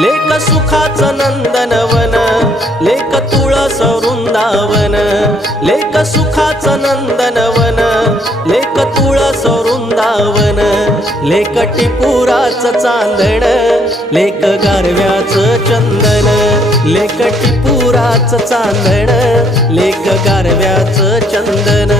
लेक सुखाचं नंदनवन, लेक तुळस वृंदावन, लेक सुखाचं नंदनवन, लेक तुळस वृंदावन, लेक टिपुराचं चांदण, लेक गारव्याचं चंदन, लेक टिपुराचं चांदण, लेक गारव्याचं चंदन।